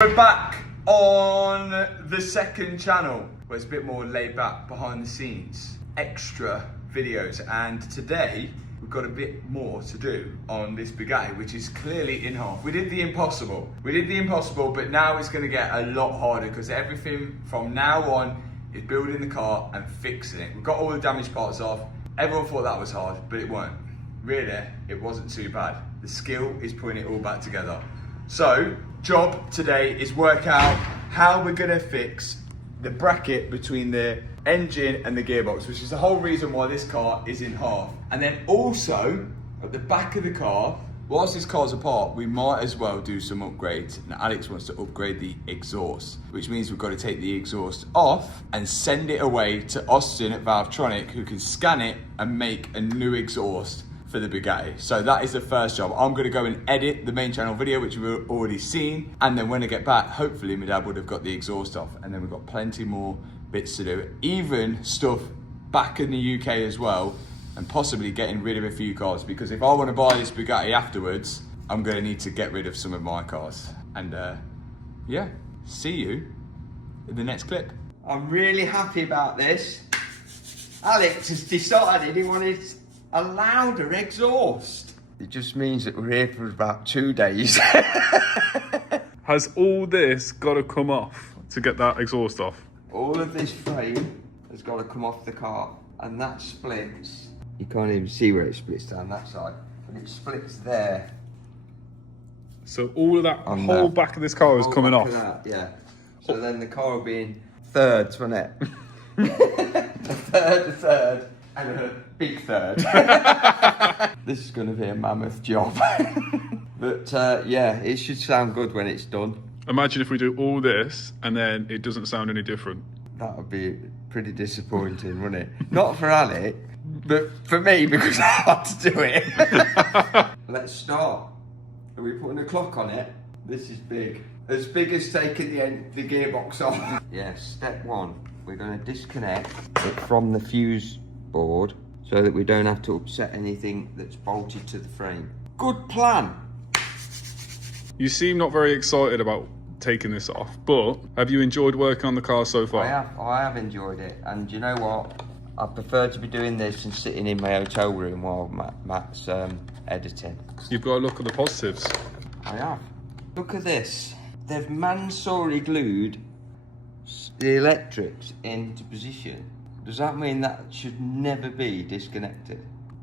We're back on the second channel where it's a bit more laid back, behind the scenes, extra videos, and today we've got a bit more to do on this Bugatti, which is clearly in half. We did the impossible, but now it's going to get a lot harder because everything from now on is building the car and fixing it. We've got all the damaged parts off. Everyone thought that was hard, but it weren't. Really, it wasn't too bad. The skill is putting it all back together. So, job today is work out how we're gonna fix the bracket between the engine and the gearbox, which is the whole reason why this car is in half. And then also, at the back of the car, whilst this car's apart, we might as well do some upgrades. And Alex wants to upgrade the exhaust, which means we've got to take the exhaust off and send it away to Austin at Valvetronic, who can scan it and make a new exhaust for the Bugatti. So that is the first job. I'm gonna go and edit the main channel video, which we've already seen. And then when I get back, hopefully my dad would have got the exhaust off. And then we've got plenty more bits to do. Even stuff back in the UK as well, and possibly getting rid of a few cars, because if I wanna buy this Bugatti afterwards, I'm gonna need to get rid of some of my cars. And yeah, see you in the next clip. I'm really happy about this. Alex has decided he wanted a louder exhaust. It just means that we're here for about 2 days. Has all this got to come off to get that exhaust off? All of this frame has got to come off the car, and that splits. You can't even see where it splits down that side, but it splits there. So all of that whole back of this car is coming off? Yeah. So then the car will be in thirds, won't it? a third, and a big third. This is going to be a mammoth job. But yeah, it should sound good when it's done. Imagine if we do all this and then it doesn't sound any different. That would be pretty disappointing, wouldn't it? Not for Alec, but for me, because I had to do it. Let's start. Are we putting a clock on it? This is big. As big as taking the gearbox off. Yes, step one. We're going to disconnect it from the fuse board so that we don't have to upset anything that's bolted to the frame. Good plan. You seem not very excited about taking this off, but have you enjoyed working on the car so far? I have enjoyed it, and you know what? I prefer to be doing this and sitting in my hotel room while Matt's editing. You've got to look at the positives. I have. Look at this. They've Mansory glued the electrics into position. Does that mean that should never be disconnected?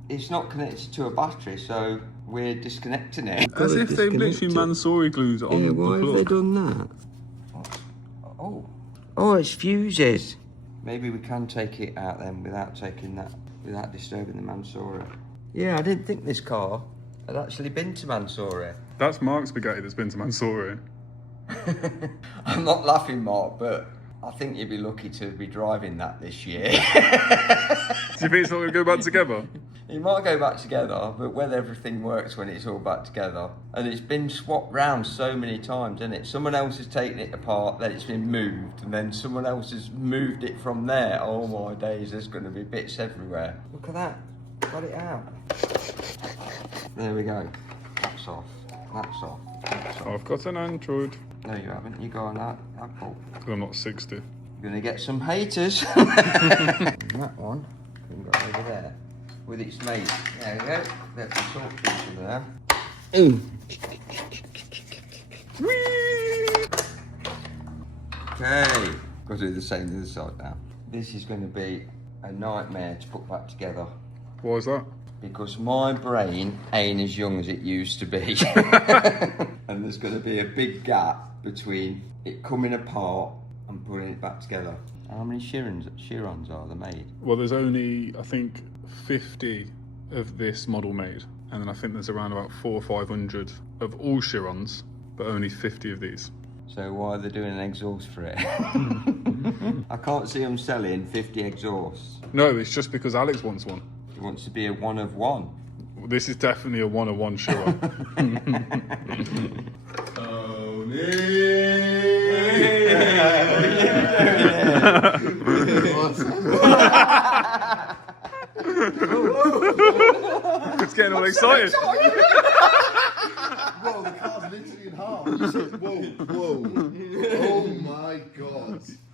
It's not connected to a battery, so we're disconnecting it. As if they've literally Mansory glued it on the plug. Why have they done that? Oh, it's fuses. Maybe we can take it out then without disturbing the Mansory. Yeah, I didn't think this car had actually been to Mansory. That's Mark's Bugatti that's been to Mansory. I'm not laughing, Mark, but I think you'd be lucky to be driving that this year. Do you think it's not going to go back together? It might go back together, but whether everything works when it's all back together. And it's been swapped round so many times, isn't it? Someone else has taken it apart, then it's been moved, and then someone else has moved it from there. Oh my days, there's going to be bits everywhere. Look at that. Got it out. There we go. That's off. That's off. That's off. I've got an Android. No, you haven't. You go on that Apple. Because I'm not 60. You're going to get some haters. That one can go over there with its mate. There we go. Let's talk to each other now. Ooh. Okay. Got to do the same to the side now. This is going to be a nightmare to put back together. Why is that? Because my brain ain't as young as it used to be. And there's going to be a big gap between it coming apart and putting it back together. How many Chirons are there made? Well, there's only, I think, 50 of this model made. And then I think there's around about 400 or 500 of all Chirons, but only 50 of these. So why are they doing an exhaust for it? I can't see them selling 50 exhausts. No, it's just because Alex wants one. He wants to be a one of one. This is definitely a one-of-one Chiron. It's getting all excited. Whoa, the car's literally in half. You said, whoa, whoa.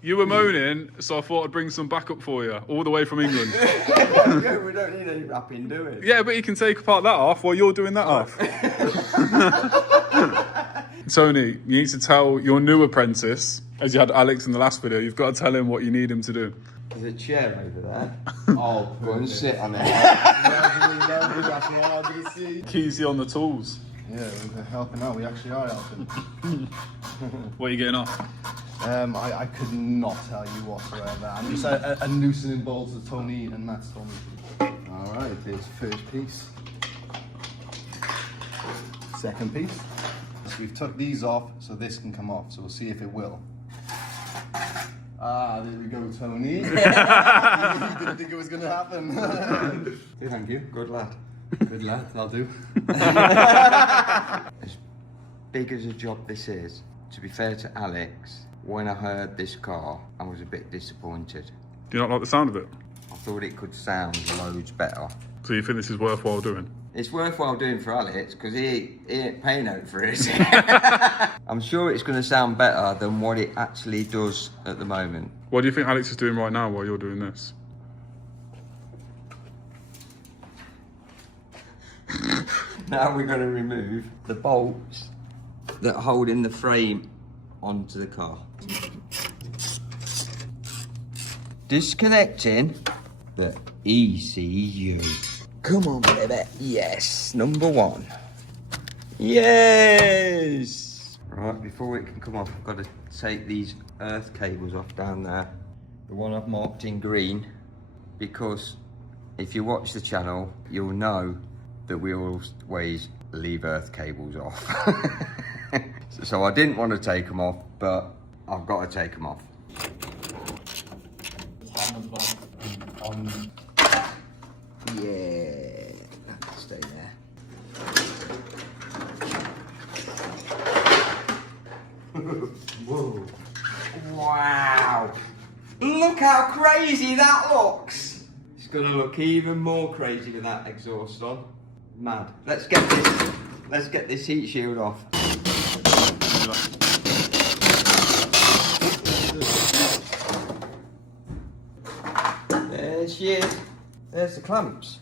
You were moaning, so I thought I'd bring some backup for you, all the way from England. Yeah, we don't need any wrapping, do we? Yeah, but you can take apart that off while you're doing that off. Tony, you need to tell your new apprentice, as you had Alex in the last video, you've got to tell him what you need him to do. There's a chair over there. Oh, go and sit on it. Keysy on the tools. Yeah, we're helping out. We actually are helping. What are you getting off? I could not tell you whatsoever. I'm just a loosening bolts that Tony and Matt's told me to do. All right, here's first piece. Second piece. So we've took these off so this can come off. So we'll see if it will. Ah, there we go, Tony. You didn't think it was going to happen. Thank you. Good lad. Good lad, that'll do. As big as a job this is, to be fair to Alex, when I heard this car, I was a bit disappointed. Do you not like the sound of it? I thought it could sound loads better. So you think this is worthwhile doing? It's worthwhile doing for Alex because he ain't paying out for it. I'm sure it's going to sound better than what it actually does at the moment. What do you think Alex is doing right now while you're doing this? Now we're going to remove the bolts that hold in the frame onto the car. Disconnecting the ECU. Come on, baby. Yes, number one. Yes! Right, before it can come off, I've got to take these earth cables off down there. The one I've marked in green, because if you watch the channel, you'll know that we always leave earth cables off. So I didn't want to take them off, but I've got to take them off. Yeah, that'll stay there. Whoa. Wow. Look how crazy that looks. It's going to look even more crazy with that exhaust on. Mad. Let's get this heat shield off. There she is. There's the clamps.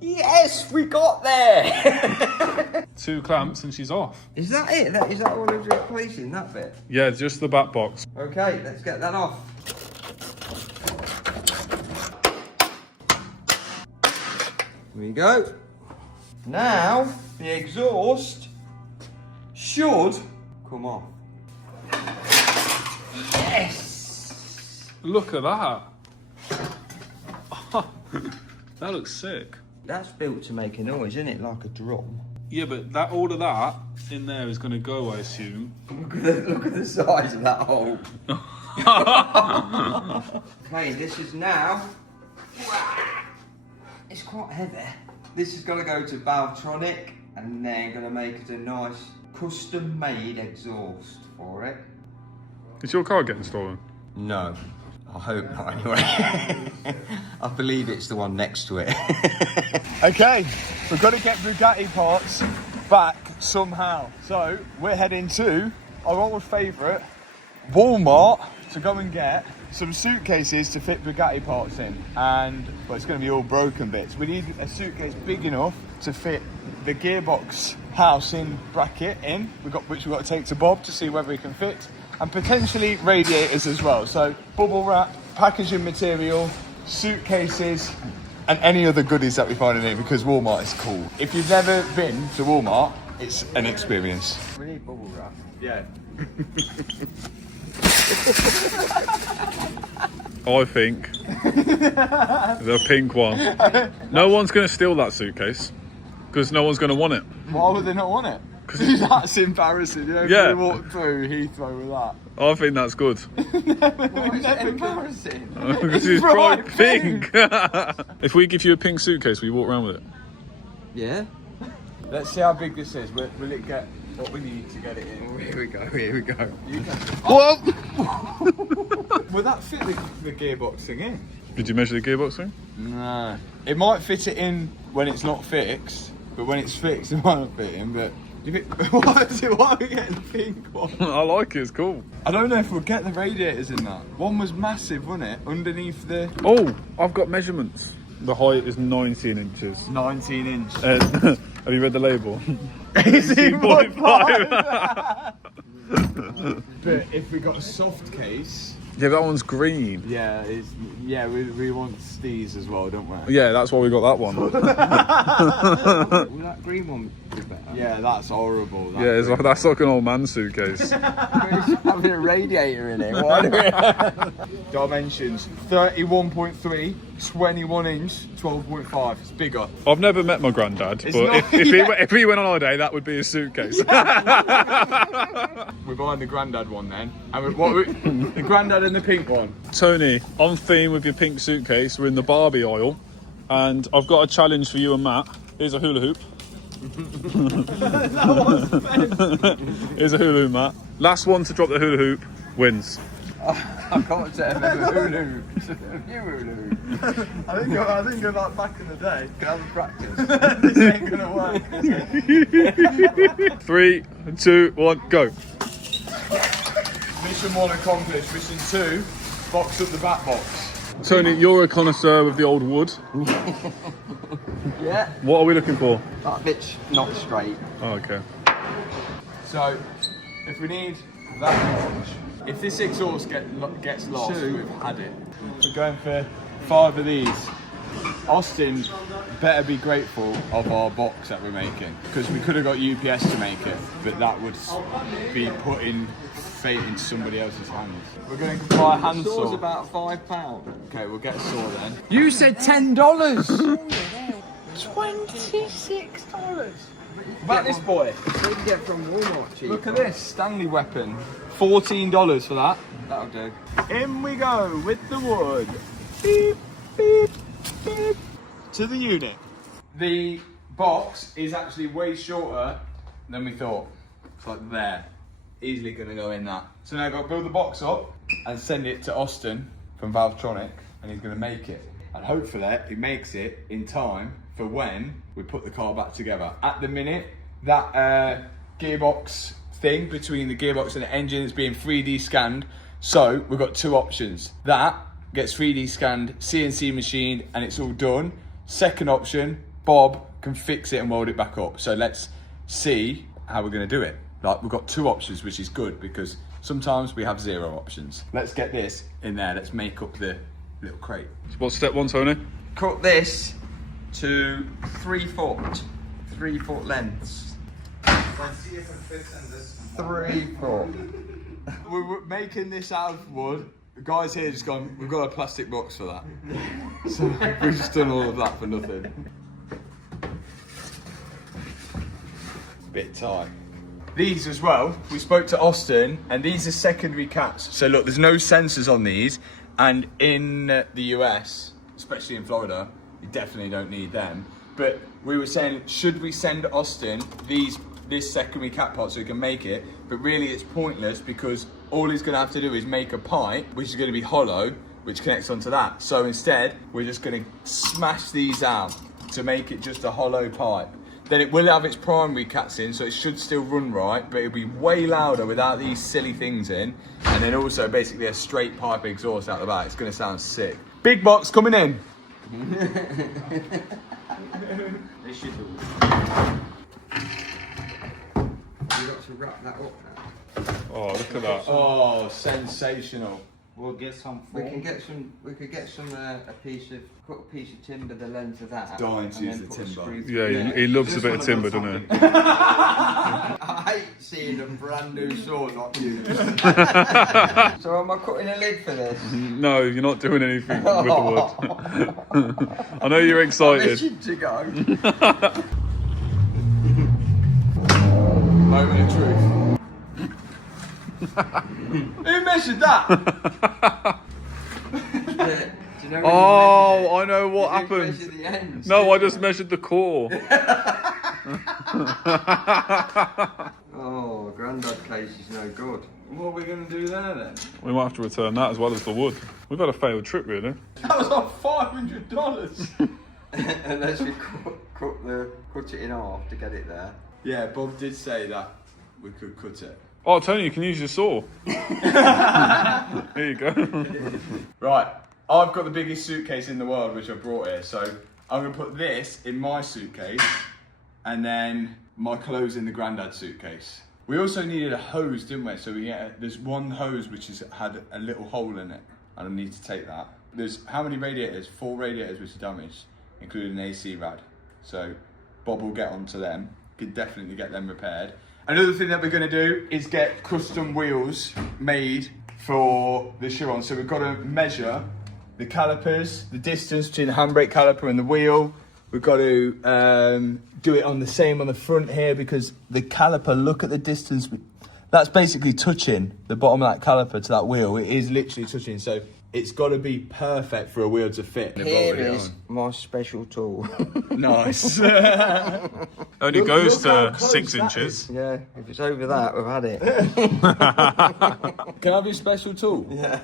Yes, we got there. 2 clamps and she's off. Is that it? Is that all it's replacing, that bit? Yeah, just the back box. Okay, let's get that off. Here we go. Now, the exhaust should come off. Yes! Look at that. That looks sick. That's built to make a noise, isn't it? Like a drum. Yeah, but that all of that in there is going to go, I assume. Look at the size of that hole. Okay, this is now... It's quite heavy. This is going to go to Valvetronic and they're going to make us a nice custom-made exhaust for it. Is your car getting stolen? No, I hope not anyway. I believe it's the one next to it. Okay, we've got to get Bugatti parts back somehow. So we're heading to our old favourite, Walmart, to go and get some suitcases to fit Bugatti parts in. And, well, it's going to be all broken bits. We need a suitcase big enough to fit the gearbox housing bracket in, which we've got to take to Bob to see whether he can fit. And potentially radiators as well. So bubble wrap, packaging material, suitcases, and any other goodies that we find in here, because Walmart is cool. If you've never been to Walmart, it's an experience. We need bubble wrap. Yeah. I think the pink one. No one's going to steal that suitcase because no one's going to want it. Why would they not want it? Because that's embarrassing. You know, Yeah. we walk through Heathrow with that. I think that's good Why is it embarrassing? because it's bright bright pink. If we give you a pink suitcase, will you walk around with it? Yeah? Let's see how big this is. Will it get what we need to get it in? Here we go, here we go. You can. What? Will that fit the gearbox thing in? Did you measure the gearbox thing? No. It might fit it in when it's not fixed, but when it's fixed, it might not fit in. But Do you think, why are we getting the pink one? I like it, it's cool. I don't know if we'll get the radiators in that. One was massive, wasn't it? Underneath the Oh, I've got measurements. The height is 19 inches. 19 inch. Have you read the label? 18.5. But if we got a soft case, Yeah, that one's green. yeah, we want these as well, don't we? Yeah, that's why we got that one. Will that green one be better? Yeah, that's horrible. That Yeah, it's like, that's like an old man suitcase. Having a radiator in it. Why do we? Dimensions 31.3, 21 inch, 12.5. It's bigger. I've never met my granddad, It's but not- if he went on holiday, that would be his suitcase. We're buying the granddad one then. And the granddad and the pink one. Tony, on theme with your pink suitcase, we're in the Barbie aisle, and I've got a challenge for you and Matt. Here's a hula hoop. Here's a hula hoop, Matt. Last one to drop the hula hoop wins. I can't say I've ever hula hooped. You hula hoop. I think of that back in the day. Can I have a practice? This ain't gonna work. 3, 2, 1, go. Mission 1 accomplished. Mission 2, box up the back box. Tony, you're a connoisseur of the old wood. Yeah. What are we looking for? That bit's not straight. Oh, okay. So, if we need that much, if this exhaust gets lost, we've had it. We're going for 5 of these. Austin better be grateful of our box that we're making, because we could have got UPS to make it, but that would be putting fate into somebody else's hands. We're going to buy a hand Saw's saw. about £5. Okay, we'll get a saw then. You said $10. $26. About this boy. We can get from Walmart cheap. Look at this Stanley weapon. $14 for that. That'll do. In we go with the wood. Beep, beep, beep. To the unit. The box is actually way shorter than we thought. It's like there. Easily going to go in that. So now I've got to build the box up and send it to Austin from Valvetronic, and he's going to make it. And hopefully he makes it in time for when we put the car back together. At the minute, that gearbox thing between the gearbox and the engine is being 3D scanned. So we've got 2 options. That gets 3D scanned, CNC machined, and it's all done. Second option, Bob can fix it and weld it back up. So let's see how we're going to do it. Like, we've got 2 options, which is good because sometimes we have 0 options. Let's get this in there. Let's make up the little crate. What's step 1, Tony? Cut this to 3 foot. 3 foot lengths. 3 foot. We're making this out of wood. The guys here just gone, we've got a plastic box for that. So we've just done all of that for nothing. Bit tight. These as well, we spoke to Austin, and these are secondary caps. So look, there's no sensors on these, and in the US, especially in Florida, you definitely don't need them. But we were saying, should we send Austin this secondary cap part so he can make it? But really it's pointless, because all he's gonna have to do is make a pipe, which is gonna be hollow, which connects onto that. So instead, we're just gonna smash these out to make it just a hollow pipe. Then it will have its primary cats in, so it should still run right, but it'll be way louder without these silly things in. And then also basically a straight pipe exhaust out the back. It's gonna sound sick. Big box coming in. They should do. We've got to wrap that up now. Oh, look at that. Oh, sensational. We'll get some We foam. can get some. We could get some cut a piece of timber the length of that. Dying to and use then the put a timber. screw through Yeah, there. he loves a bit of timber, doesn't he? I hate seeing a brand new saw not used. So am I cutting a lid for this? No, you're not doing anything with the wood. I know you're excited. Mission to go. Moment of truth. Who measured that? Do you know when Oh, I know what you happened. measure the ends? No, I just measured the core. Oh, Grandad case is no good. What are we going to do there then? We might have to return that as well as the wood. We've had a failed trip, really. That was like $500. Unless we cut it in half to get it there. Yeah, Bob did say that we could cut it. Oh, Tony, you can use your saw. There you go. Right, I've got the biggest suitcase in the world, which I brought here. So I'm gonna put this in my suitcase, and then my clothes in the granddad suitcase. We also needed a hose, didn't we? So there's one hose which has had a little hole in it, and I need to take that. There's how many radiators? 4 radiators which are damaged, including an AC rad. So Bob will get onto them. Could definitely get them repaired. Another thing that we're going to do is get custom wheels made for the Chiron. So we've got to measure the calipers, the distance between the handbrake caliper and the wheel. We've got to do it on the same on the front here, because the caliper, look at the distance. That's basically touching the bottom of that caliper to that wheel. It is literally touching. So it's got to be perfect for a wheel to fit. Here is my special tool. Nice. Only goes to 6 inches. Yeah, if it's over that, we've had it. Can I have your special tool? Yeah.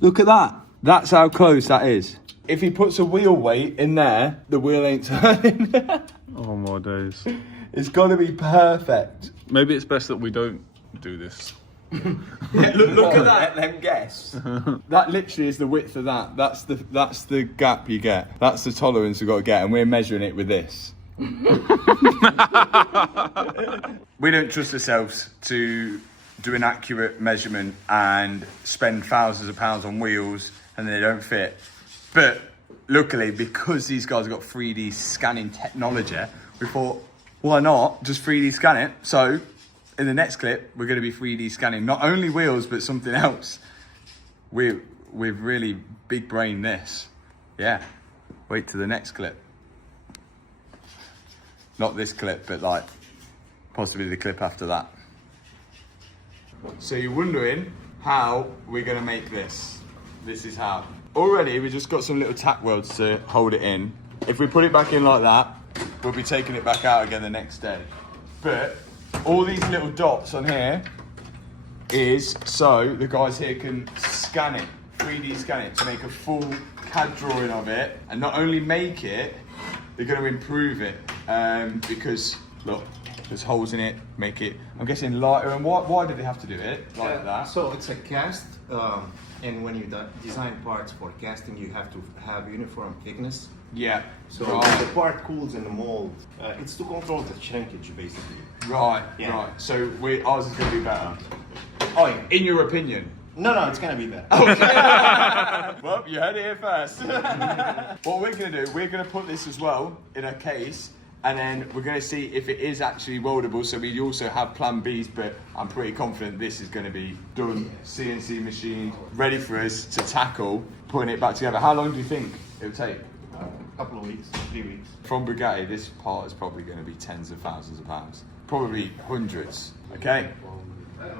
Look at that. That's how close that is. If he puts a wheel weight in there, the wheel ain't turning. Oh my days. It's got to be perfect. Maybe it's best that we don't do this. Yeah, look at that. Let them guess. That literally is the width of that. That's the gap you get. That's the tolerance we've got to get, and we're measuring it with this. We don't trust ourselves to do an accurate measurement and spend thousands of pounds on wheels and they don't fit. But luckily, because these guys have got 3D scanning technology, we thought, why not just 3D scan it? So in the next clip, we're going to be 3D scanning not only wheels, but something else. We've really big brain this. Yeah, wait to the next clip. Not this clip, but like possibly the clip after that. So you're wondering how we're going to make this. This is how. Already, we just got some little tack welds to hold it in. If we put it back in like that, we'll be taking it back out again the next day. But all these little dots on here is so the guys here can scan it, 3D scan it, to make a full CAD drawing of it. And not only make it, they're going to improve it. Because, look, there's holes in it, make it, I'm guessing, lighter. And why did they have to do it like that? So it's a cast, and when you design parts for casting, you have to have uniform thickness. Yeah. So right. the part cools in the mold. It's to control the shrinkage, basically. Right, Yeah. right. So ours is going to be better. Oh yeah. In your opinion? No, it's gonna be better. Well, you heard it here first. What we're going to do, we're going to put this as well in a case, and then we're going to see if it is actually weldable. So we also have plan Bs, but I'm pretty confident this is going to be done, CNC machined, ready for us to tackle putting it back together. How long do you think it'll take? A couple of weeks, 3 weeks. From Bugatti, this part is probably going to be tens of thousands of pounds, probably hundreds. Okay,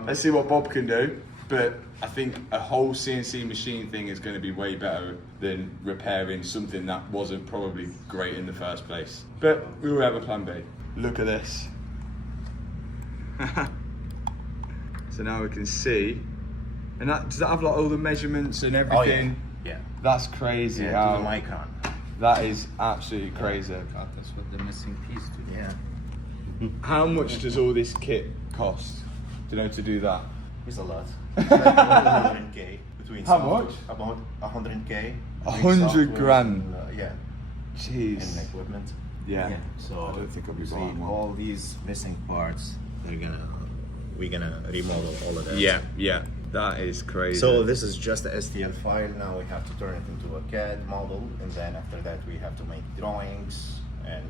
let's see what Bob can do. But I think a whole CNC machine thing is going to be way better than repairing something that wasn't probably great in the first place. But we will have a plan B. Look at this. So now we can see. And does that have like all the measurements and everything? Yeah. That's crazy. Yeah, how, to the micron. that is absolutely crazy. That's what the missing piece to. Yeah. How much does all this kit cost? To do that? It's a lot. It's like 100K between. How software- much? About 100K. 100 grand. Yeah. Jeez. And equipment. Yeah. So I don't think I'll be you see buying one. all these missing parts. We're gonna remodel all of that. Yeah. That is crazy. So this is just a STL file. Now we have to turn it into a CAD model, and then after that we have to make drawings and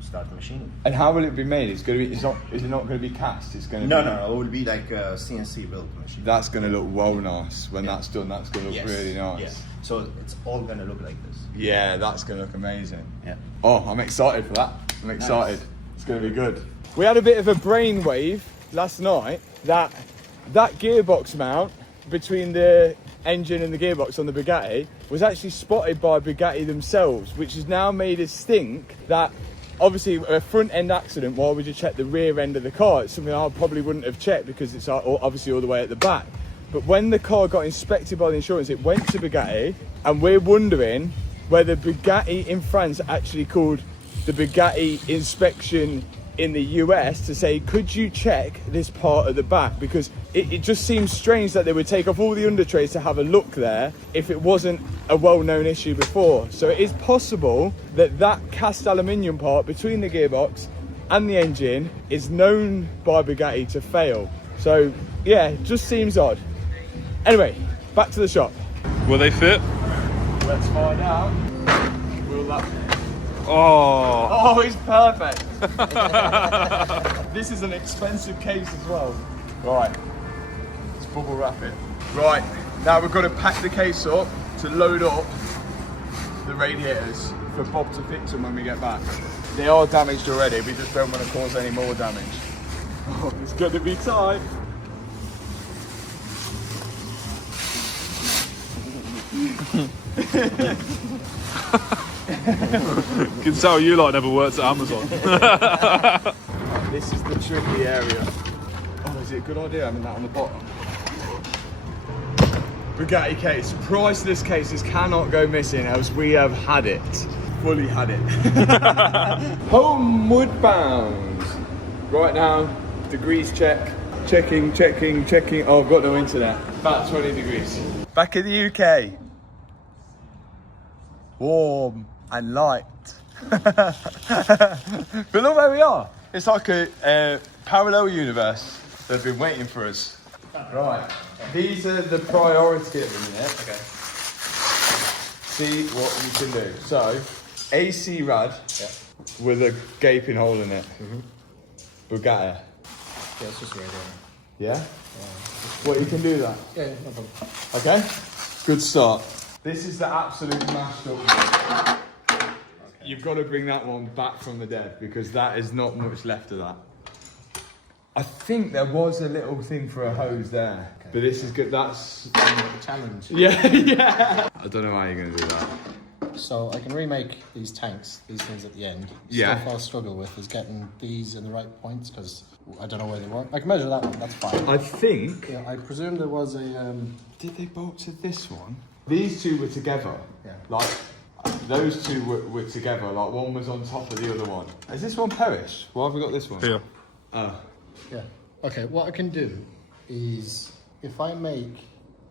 start machining. And how will it be made? Is it not going to be cast? It's going to No, be... it will be like a CNC built machine. That's going to look well nice. When that's done, that's going to look Yes. really nice. Yeah. So it's all gonna look like this. Yeah, that's going to look amazing. Yeah. Oh, I'm excited for that. I'm excited. It's going to be good. We had a bit of a brainwave last night that gearbox mount between the engine and the gearbox on the Bugatti was actually spotted by Bugatti themselves, which has now made us think that obviously a front end accident, why would you check the rear end of the car? It's something I probably wouldn't have checked because it's obviously all the way at the back. But when the car got inspected by the insurance, it went to Bugatti, and we're wondering whether Bugatti in France actually called the Bugatti inspection in the US to say, could you check this part at the back? Because it just seems strange that they would take off all the under trays to have a look there if it wasn't a well-known issue before. So it is possible that that cast aluminium part between the gearbox and the engine is known by Bugatti to fail. So yeah, it just seems odd. Anyway, back to the shop. Will they fit? Let's find out. Will that... Oh. Oh, it's perfect. This is an expensive case as well. Right, let's bubble wrap it. Right, now we've got to pack the case up to load up the radiators for Bob to fix them when we get back. They are damaged already, we just don't want to cause any more damage. Oh, it's going to be tight. You can tell you like never worked at Amazon. This is the tricky area. Oh, is it a good idea having that on the bottom? Bugatti case. Priceless cases cannot go missing, else we have had it. Fully had it. Homeward bound. Right now, degrees check. Checking. Oh, I've got no internet. About 20 degrees. Back in the UK. Warm and light. But look where we are. It's like a parallel universe that's been waiting for us. Right. These are the priority at the minute. Okay. See what you can do. So, AC rad with a gaping hole in it. Bugatti. Yeah, it's just right there. Yeah? What, you can do that? Yeah, no problem. Okay? Good start. This is the absolute mashed up one. You've got to bring that one back from the dead because that is not much left of that. I think there was a little thing for a hose there, but this is good. That's A challenge. yeah. I don't know how you're going to do that. So I can remake these tanks, these things at the end. Yeah. Stuff I'll struggle with is getting these in the right points because I don't know where they were. I can measure that one, that's fine. I think. Yeah, I presume there was a... Did they bolt to this one? These two were together. Yeah. Like, those two were together. Like, one was on top of the other one. Has this one perished? Why have we got this one? Here. Oh. Yeah. Okay, what I can do is if I make,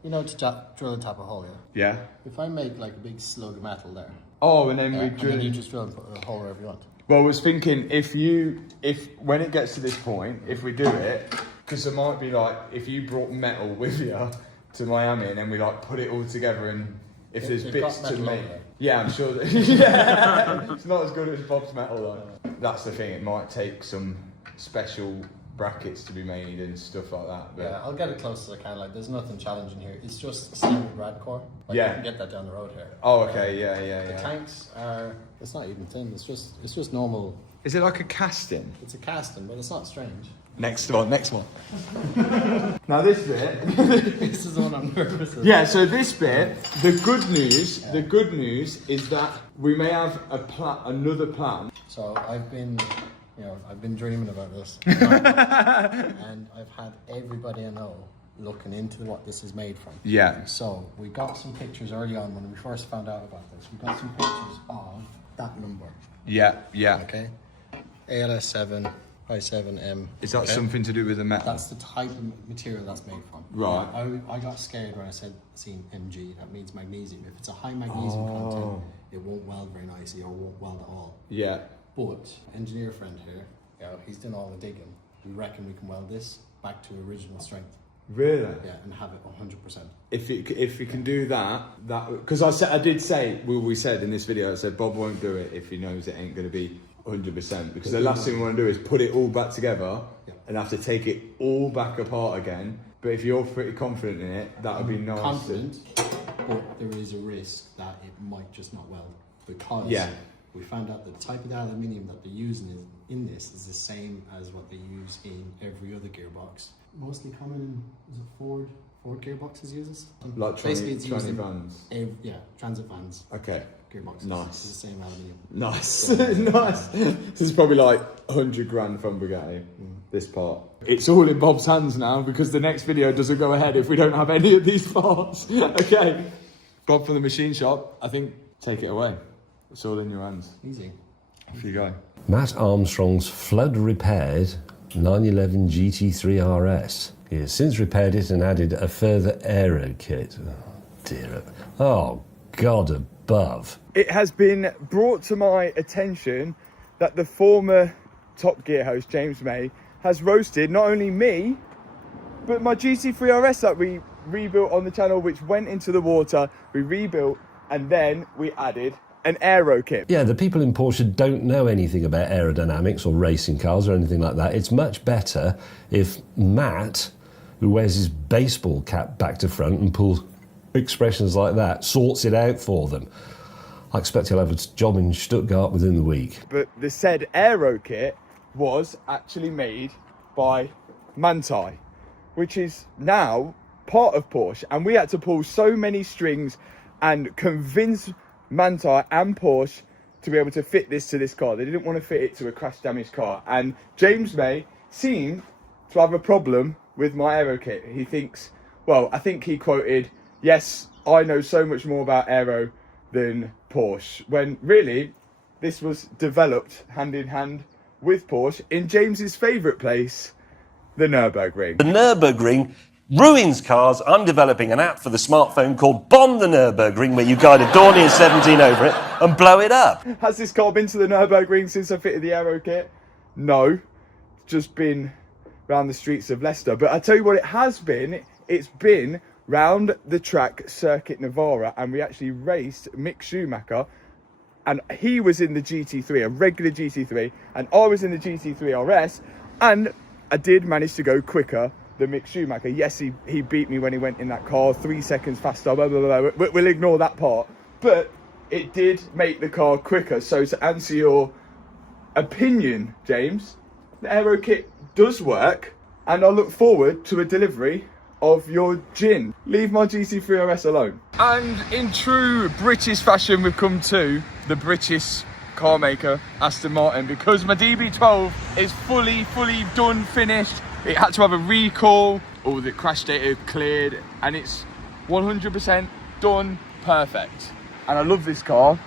you know, to drill and tap a hole, yeah? Yeah. If I make like a big slug of metal there, Oh, and then yeah, we and drill. then you just drill and put a hole wherever you want. Well, I was thinking if when it gets to this point, if we do it, because there might be like, if you brought metal with you to Miami and then we like put it all together and if there's They've bits got to metal make. over there. Yeah, I'm sure that, yeah, it's not as good as Bob's metal though. That's the thing, it might take some special brackets to be made and stuff like that. But Yeah, I'll get it close as I can. Like, there's nothing challenging here. It's just standard Radcore. Like, Yeah. you can get that down the road here. Oh, okay, yeah. The tanks are. It's not even thin. It's just normal. Is it like a casting? It's a casting, but it's not strange. Next one. Now this bit. This is the one I'm nervous about. Yeah, so this bit, the good news is that we may have another plan. So I've been dreaming about this, and I've had everybody I know looking into what this is made from. Yeah. So we got some pictures early on when we first found out about this. We got some pictures of that number. Yeah. Okay. ALS7 I7M. Is that okay? something to do with the metal? That's the type of material that's made from. Right. I got scared when I seen Mg. That means magnesium. If it's a high magnesium content, it won't weld very nicely or won't weld at all. Yeah. But engineer friend here, he's done all the digging. We reckon we can weld this back to original strength. Really? Yeah, and have it 100%. If we can do that because I did say we said in this video I said Bob won't do it if he knows it ain't going to be 100% because the last thing we want to do is put it all back together and have to take it all back apart again. But if you're pretty confident in it, that would be nice. Confident, but there is a risk that it might just not weld because we found out that the type of aluminium that they're using in this is the same as what they use in every other gearbox. Mostly common in, is it Ford gearboxes uses? Like basically it's 20 used in vans. Transit vans. Okay. Gearboxes. Nice. It's the same aluminium. Nice. Nice. This is probably like 100 grand from Bugatti, this part. It's all in Bob's hands now because the next video doesn't go ahead if we don't have any of these parts. Okay. Bob from the machine shop, I think take it away. It's all in your hands. Easy. Off you go. Matt Armstrong's flood repaired 911 GT3 RS. He has since repaired it and added a further aero kit. Oh, dear. Oh, God above. It has been brought to my attention that the former Top Gear host, James May, has roasted not only me, but my GT3 RS that we rebuilt on the channel, which went into the water, we rebuilt, and then we added an aero kit. Yeah, the people in Porsche don't know anything about aerodynamics or racing cars or anything like that. It's much better if Matt, who wears his baseball cap back to front and pulls expressions like that, sorts it out for them. I expect he'll have a job in Stuttgart within the week. But the said aero kit was actually made by Manthey, which is now part of Porsche, and we had to pull so many strings and convince Manthey and Porsche to be able to fit this to this car. They didn't want to fit it to a crash damaged car, and James May seemed to have a problem with my aero kit. He thinks, well, I think he quoted, "Yes, I know so much more about aero than Porsche," when really this was developed hand in hand with Porsche in James's favourite place, the Nürburgring. The Nürburgring ruins cars. I'm developing an app for the smartphone called Bomb the Nürburgring, where you guide a Dornier 17 over it and blow it up. Has this car been to the Nürburgring since I fitted the aero kit? No, just been round the streets of Leicester. But I tell you what it has been, it's been round the track Circuit Navarra, and we actually raced Mick Schumacher, and he was in the GT3, a regular GT3, and I was in the GT3 RS, and I did manage to go quicker than Mick Schumacher. Yes, he beat me when he went in that car, 3 seconds faster, blah, blah, blah. We'll ignore that part. But it did make the car quicker. So to answer your opinion, James, the aero kit does work, and I look forward to a delivery of your gin. Leave my GT3 RS alone. And in true British fashion, we've come to the British car maker, Aston Martin, because my DB12 is fully done, finished. It had to have a recall, all the crash data cleared, and it's 100% done, perfect. And I love this car,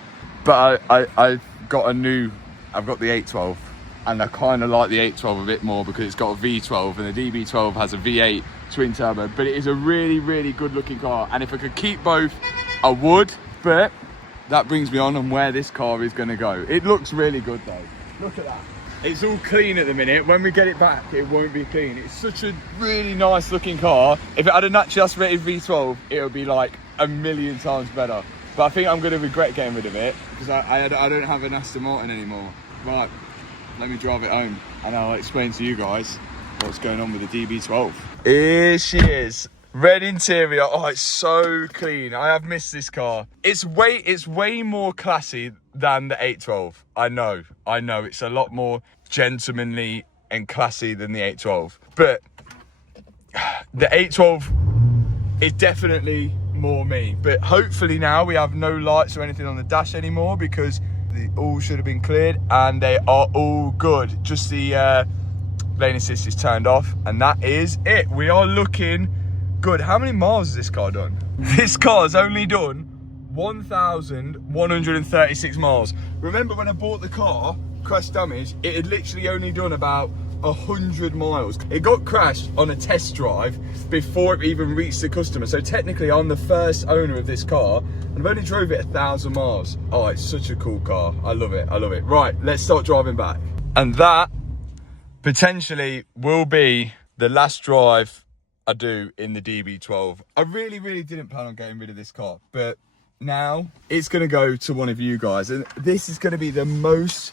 but I've got the 812, and I kind of like the 812 a bit more because it's got a V12, and the DB12 has a V8 twin turbo. But it is a really good looking car, and if I could keep both, I would. But that brings me on where this car is going to go. It looks really good though. Look at that. It's all clean at the minute. When we get it back, it won't be clean. It's such a really nice looking car. If it had a naturally aspirated V12, it would be like a million times better. But I think I'm going to regret getting rid of it because I don't have an Aston Martin anymore. Right, let me drive it home and I'll explain to you guys what's going on with the DB12. Here she is. Red interior. Oh, it's so clean. I have missed this car. It's way more classy than the 812. I know. It's a lot more gentlemanly and classy than the 812. But the 812 is definitely more me. But hopefully now we have no lights or anything on the dash anymore because they all should have been cleared and they are all good. Just the lane assist is turned off and that is it. We are looking good. How many miles has this car done? This car's only done 1,136 miles. Remember when I bought the car, crash damage, it had literally only done about 100 miles. It got crashed on a test drive before it even reached the customer. So technically I'm the first owner of this car and I've only drove it 1,000 miles. Oh, it's such a cool car. I love it. Right, let's start driving back. And that potentially will be the last drive I do in the DB12. I really didn't plan on getting rid of this car, but now it's gonna go to one of you guys, and this is gonna be the most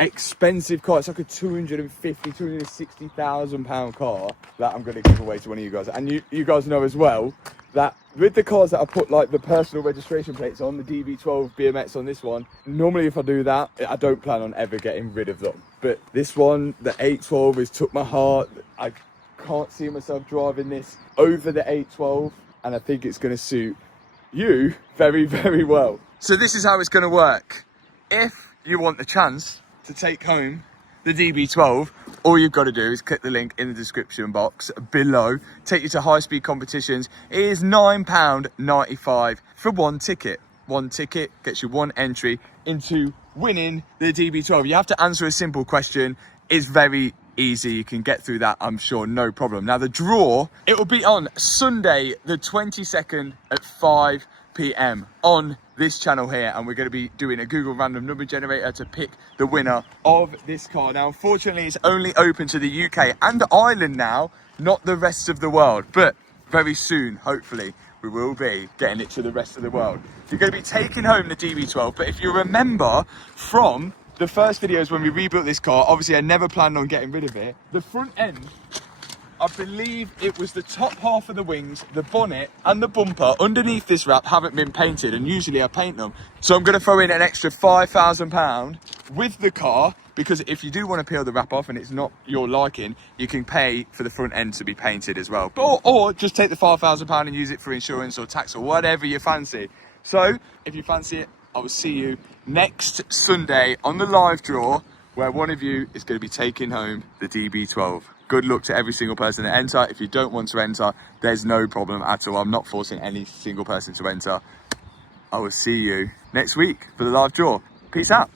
expensive car. It's like a 260,000 pound car that I'm gonna give away to one of you guys. And you guys know as well that with the cars that I put like the personal registration plates on, the DB12 BMX on this one, normally if I do that, I don't plan on ever getting rid of them. But this one, the 812, has took my heart. I can't see myself driving this over the 812, and I think it's going to suit you very well. So this is how it's going to work. If you want the chance to take home the DB12, all you've got to do is click the link in the description box below, take you to high speed competitions. It is £9.95 for one ticket. One ticket gets you one entry into winning the DB12. You have to answer a simple question. It's very easy. You can get through that, I'm sure, no problem. Now, the draw, it will be on Sunday, the 22nd at 5 p.m. on this channel here, and we're going to be doing a Google random number generator to pick the winner of this car. Now, unfortunately, it's only open to the UK and Ireland now, not the rest of the world, but very soon, hopefully, we will be getting it to the rest of the world. You're going to be taking home the DB12, but if you remember from the first videos when we rebuilt this car, obviously I never planned on getting rid of it. The front end, I believe it was the top half of the wings, the bonnet and the bumper underneath this wrap haven't been painted, and usually I paint them. So I'm going to throw in an extra £5,000 with the car, because if you do want to peel the wrap off and it's not your liking, you can pay for the front end to be painted as well. Or just take the £5,000 and use it for insurance or tax or whatever you fancy. So if you fancy it, I will see you next Sunday on the live draw, where one of you is going to be taking home the DB12. Good luck to every single person that enter. If you don't want to enter, there's no problem at all. I'm not forcing any single person to enter. I will see you next week for the live draw. Peace out.